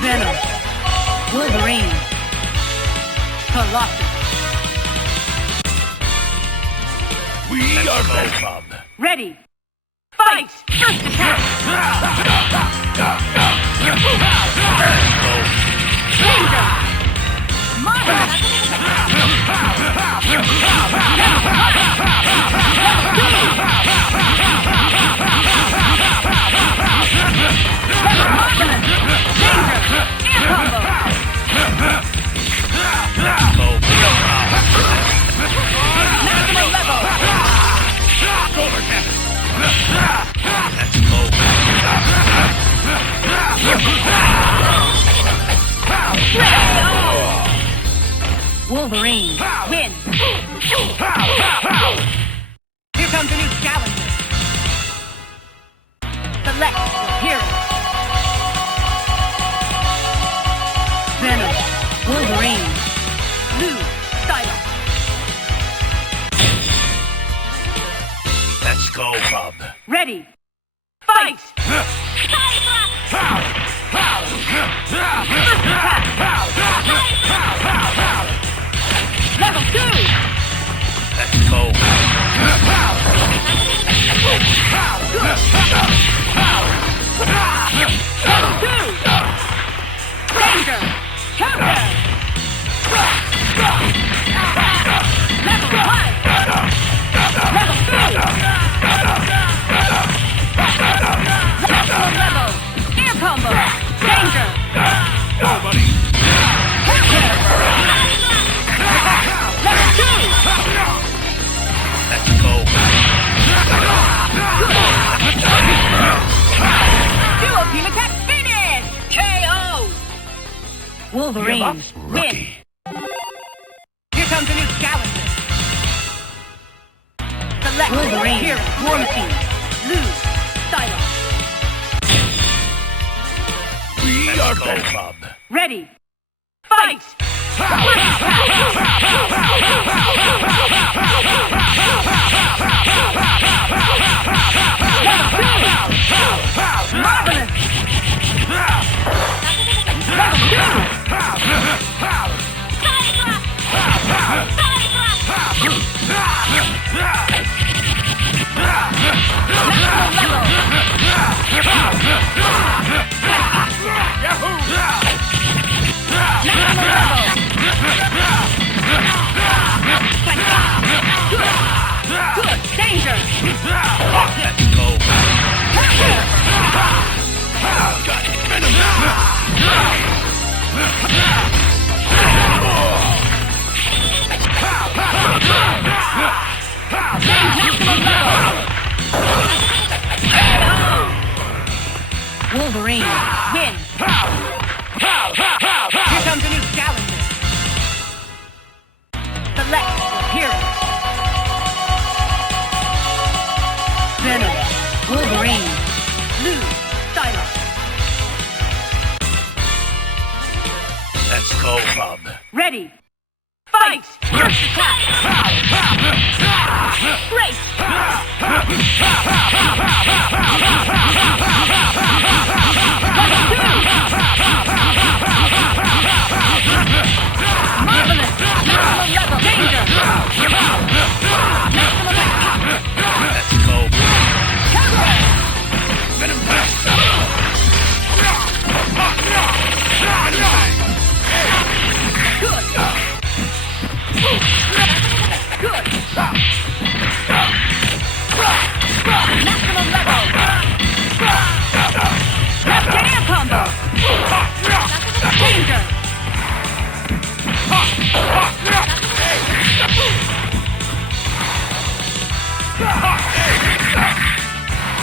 Venom. Wolverine. Colossus. We are Capcom. Ready. Fight! First attack! Danger! Marvelous! Wolverine, win! Here comes a new challenger. Select your hero. Venom, Wolverine, Blue, Sala. Let's go, Bob. Ready, fight! Level 2! Let's go. Level 2! Danger! Counter! Level 1! Level 2! Maximum level! Air combo! Danger! Go, buddy. Counter! Level 2! Let's go. Duo team attack finish! KO! Wolverine, Give up, win! rookie. Here comes a new challenger. Select Wolverine, hero, War Machine, Blue, Sala. We are Capcom. Ready, fight! Marvelous! Level 2! Good! Danger! Let's go. Got Venom. Wolverine, win! Here comes a new challenger. Select your hero. Venom, Wolverine, Blue, Sala. Let's go, Bob. Ready, fight! First attack! Great! Level 2! Marvelous! Maximum level! Danger! Maximum attack! Let's go. Counter! Venom blast. Good! Good! Maximum level! Left air combo! Danger!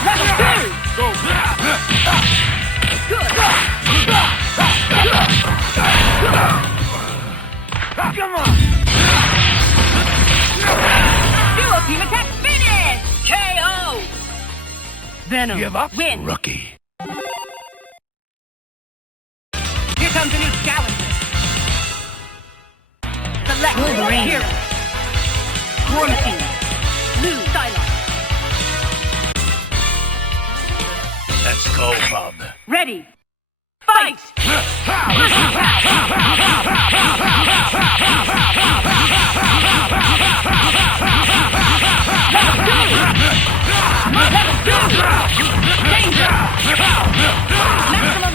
Level 2! Go. Good! Come on. Duo team attack finish! KO! Venom, Give up, win! rookie. Here comes a new challenger. Select Wolverine, hero. War Machine, Blue, Sala. Let's go, Bob. Ready, fight! Fight! Level 2! Danger! Maximum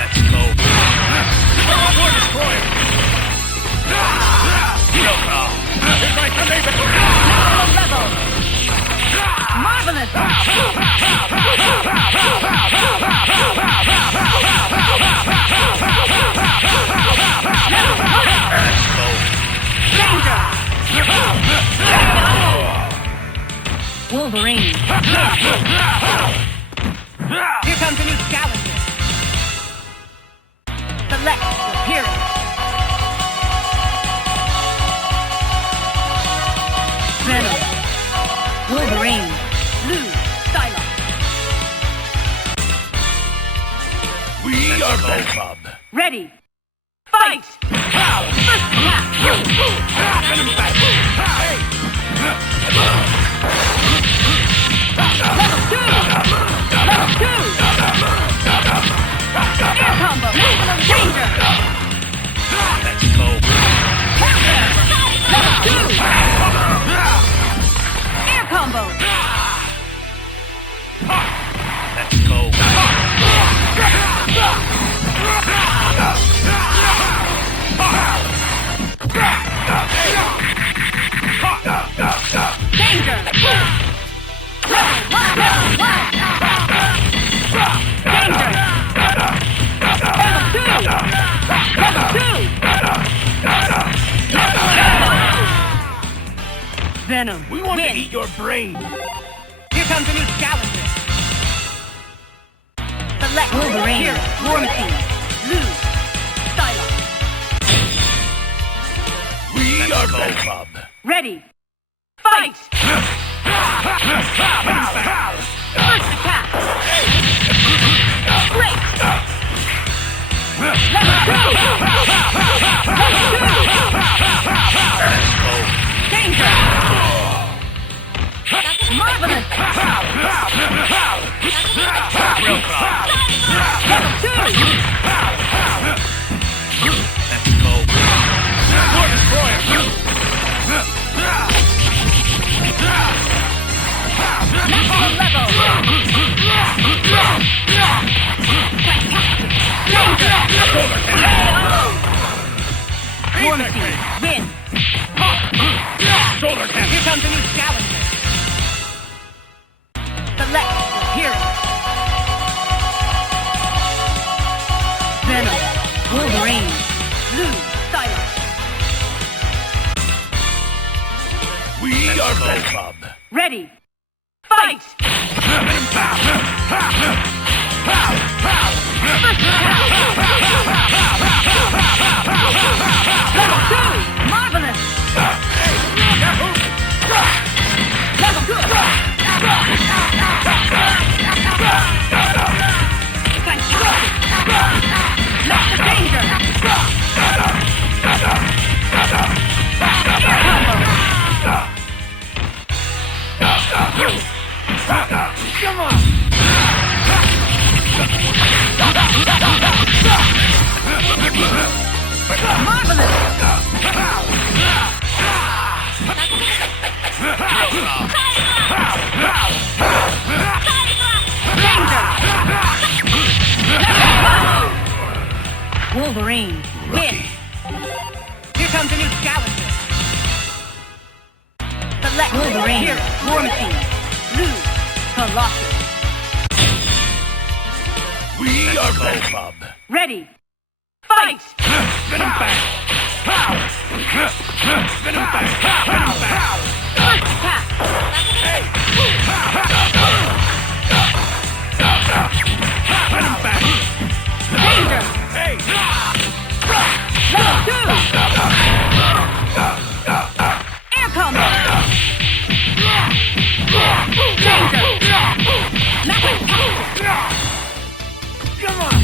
Let's go. More destroyer. Maximum level! Marvelous! Danger! Wolverine! Here comes a new challenger. Select your hero. Venom. Wolverine. Blue. Sala. We are Bob. Ready. Fight! First attack! Venom back. Level 2! Level 2! Air combo! Maximum danger! Let's go. Level 2! Air combo! Let's go. Danger! Level 1! Danger! Level 2! Level 2! Venom. We want to eat your brain. Here comes a new challenger. Select Wolverine. Hero. War Machine. Blue. Sala. We are Bob. Ready. Fight! First attack! Great! Level 2! Level 2! Danger! Marvelous! Level 2! Let's go. More destroyer. Maximum level! War Machine, win! Shoulder cannon. Here comes a new challenger. Select your hero. Venom, Wolverine, Blue, Sala. We are Bob. Ready. Fight! Level 2! Marvelous! Level 2! Fantastic! Lots of danger! Air combo! Come on! Marvelous! Danger! Wolverine, win! Here comes a new challenger. Select Wolverine, hero, War Machine, Blue, Colossus. We are Bob. Ready. Fight! Venom back. Venom back. Venom back. First attack! Venom back. Danger! Hey! Level 2! Air combo! Danger! Maximum attack! Come on!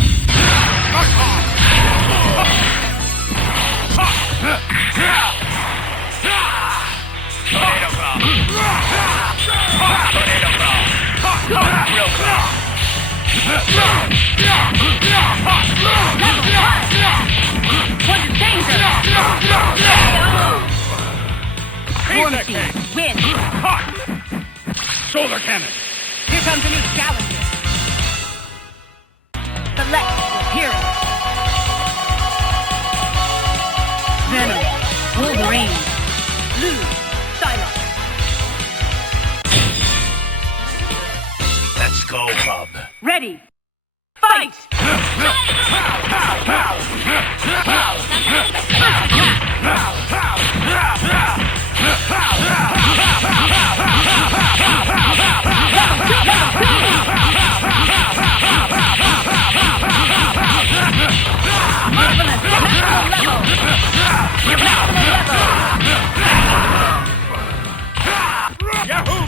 Tornado bomb! Tornado bomb! Warning team, win. Shoulder cannon. Here comes a new challenger. Select your hero. Venom, Wolverine, Blue, Sala. Let's go, bub. Ready. Fight! Marvelous! Maximum level! Maximum level! Yahoo!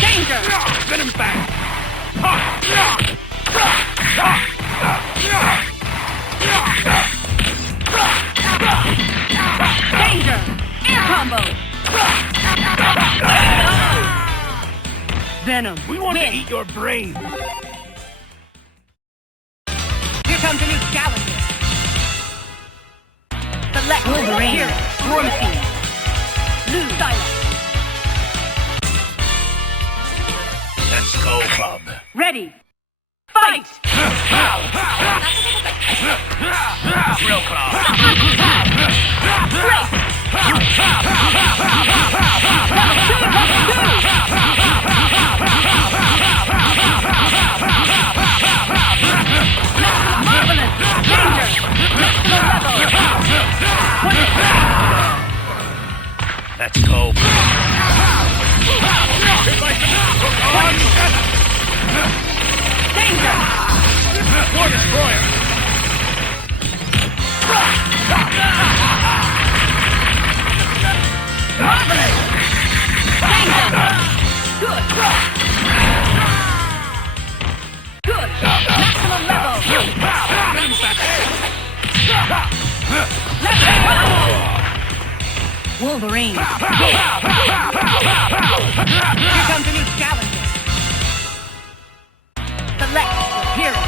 Danger! Venom back! Danger! Air combo! Venom, We want win. to eat your brain. Here comes a new challenger. Select Wolverine, hero, War Machine, Blue, Sala. Let's go, bub. Ready. Fight! Real clown. Marvelous! Danger! Maximum level! Let's go. Danger! War Destroyer. Marvelous! Danger! Good! Good! Maximum level! Let's go! Wolverine! Here comes a new challenger. Select your hero.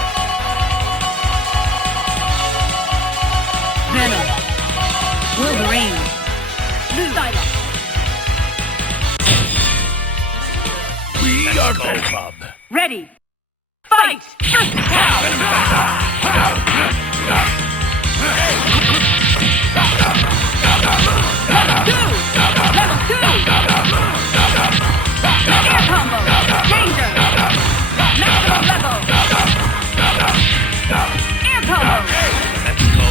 Venom, Wolverine, Blue Sala. We are go, bub. Ready. Fight! First attack! Level 2! Level 2! Air combo! Danger! Maximum level! Air combo! Let's go.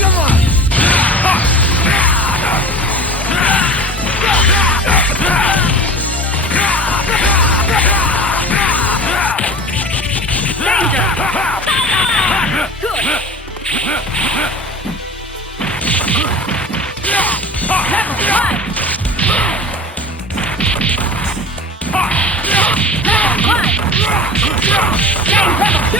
Come on! Danger! Good! Level 1! Level 1! Change level 2!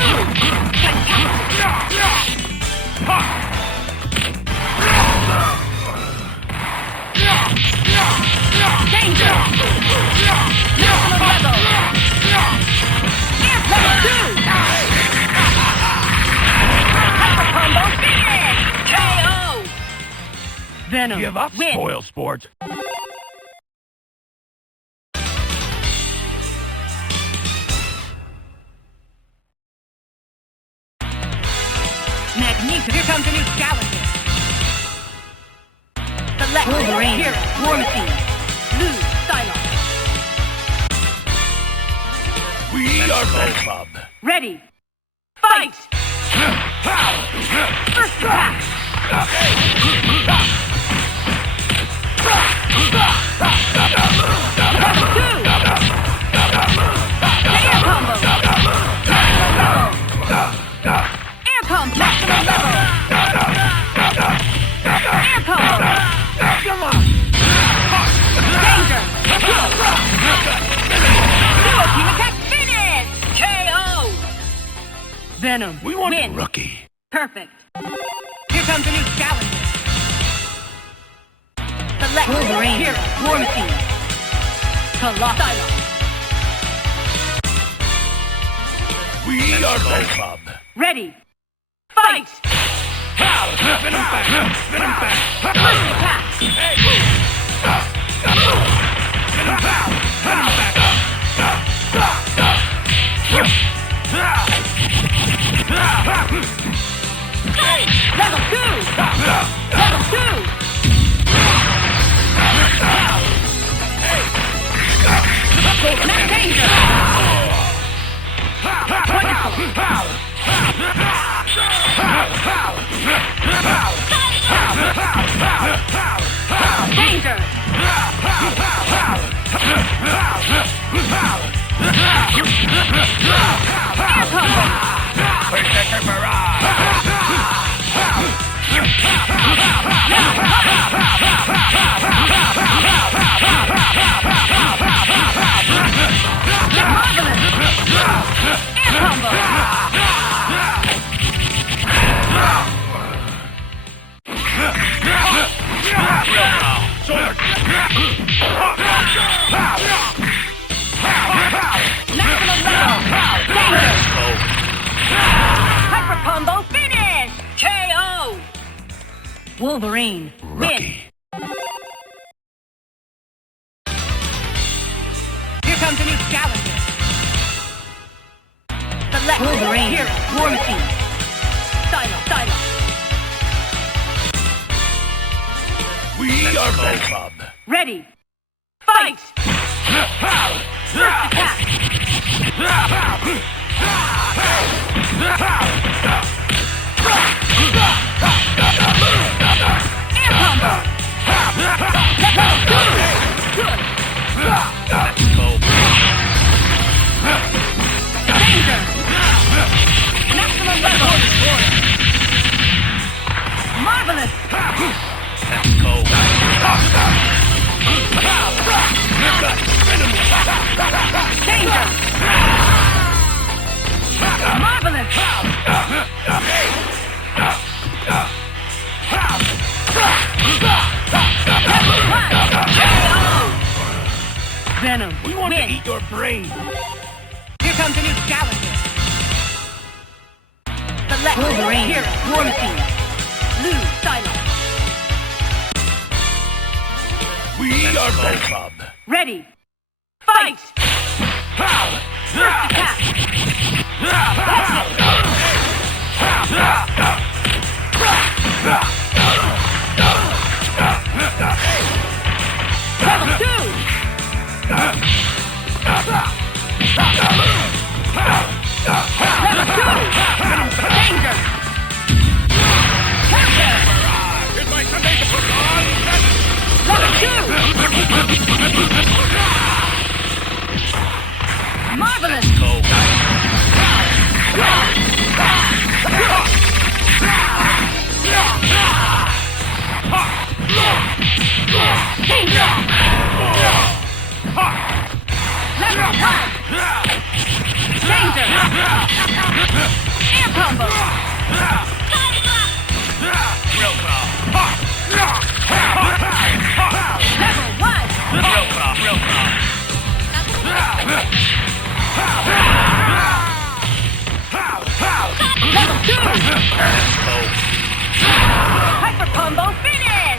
Danger! Maximum level! Air level 2! Hyper combo finish! KO! Venom, Give up, win! spoil sport. Magnificent! Here comes a new challenger. Select Wolverine, hero, War Machine, Blue, Sala. We are go, bub. Ready. Fight! First attack! Venom. We want Win. rookie. Perfect. Here comes a new challenger. Select Wolverine. Hero. War Machine. Colossus. We are Bow Club. Ready. Fight! Pow! Spin 'em back! Spin 'em back! First attack! Spin 'em back! Spin 'em back! Level 2! Level 2! Not danger! Wonderful! Danger! Air combo! Berserker barrage! Air combo! Sword! Maximum level! Danger! Hyper combo finish! KO! Wolverine, win! Rookie. Here comes a new challenger. Select Wolverine, Hero, War Machine. Sala. We are Bow Club. Ready. Fight! First attack! Air combo! Good! Let's go. Danger! Maximum level! Marvelous! Let's go. Danger! Marvelous! Venom, We want win! to eat your brain. Here comes a new challenger. Select Wolverine, Hero, War Machine. Blue, Sala. We are Bow Club. Ready. Fight! First attack! Level 2! Level 2! Danger! Counter! Here's my Sunday to put on. Level 2! Marvelous! Go. Danger! Level 1! Danger! Air combo! Real crawl. Level 1! Real crawl. Real crawl. Level 2! Let's go. Hyper combo finish!